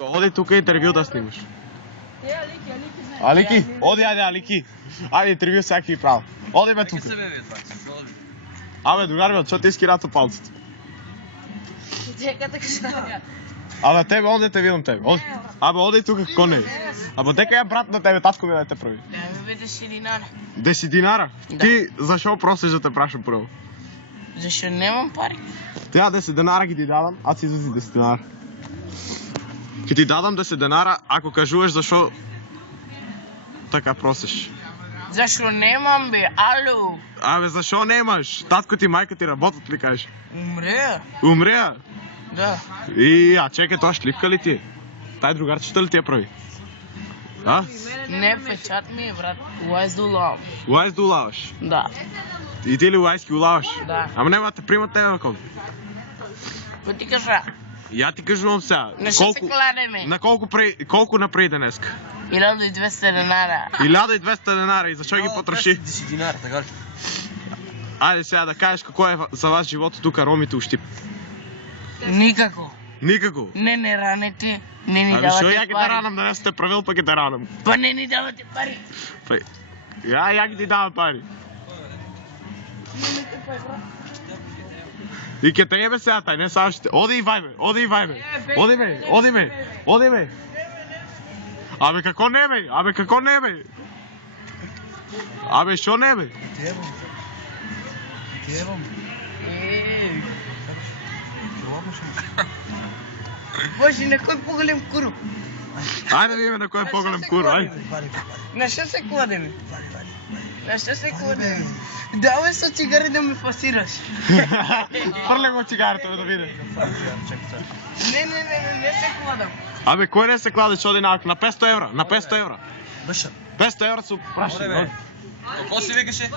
Оди тука интервю да снимаш. Алики, Алики, оди, ајде, Алики. Ајде, интервю всеки прав. Оди бе тука. Абе, другар бе, што ти скирато палците? Дека така што? Абе, тебе, оди те видам тебе. Абе, оди тука, како не. Абе, дека е брат на тебе, татко ми да те прави. Да ми биде 10 динара. 10 динара? Да. Ти зашо просиш да те прашам прво? Зашо немам пари? Тя 10 денара ги ти дадам, аз си извади 10 денара. Ќе ти дадам 10 денара ако кажуваш зашо така просиш. Зашо немам бе, ало? Абе, зашо немаш? Татко ти, мајка ти работат ли кажеш? Умреа? Умреа? Да. И, чекай, тоа шливка ли ти е? Тај другарчета ли ти я прави? А? Не печат ми, брат. Уайз долам. Уајс да улаваш? Да. И ти ли уајски улаваш? Да. Ама нема да те примат тебе колко. Па ти кажа, Я ти кажувам сега. не ще се кладеме. На колко направи денеска? 1200 динара. 1200 денара и зашо ги потроши? 10 динара, така ли? Ајде сега да кажеш како е за вас животот тука ромите у Штип. Никако. Никако. Не ранете, не ни Абе, шо давате ја ги те пари. ранам, да не сте правил, па ги те ранам. Па не ни давате пари. Па, ја ги ти давам пари. И ке те ебе сега тај, не само ще. Оди и вајме, оди и вајме. Оди ме, оди ме, оди ме. Абе како не бе, абе како не бе. Абе шо не бе? Тевам. Еј. Ладно шо. Боже, на кој поголем кур? Ајде да видиме на кој е поголем кур, ај. Пари. На што се кладеме? На што се кладеме? Давай со цигари да ме фасираш. Фрле го цигарата бе да види. Не се кладам. Абе кој не се кладе што оди на 500 евра, на 500 евра. Беша. 500 евра се праши. Како си викаше?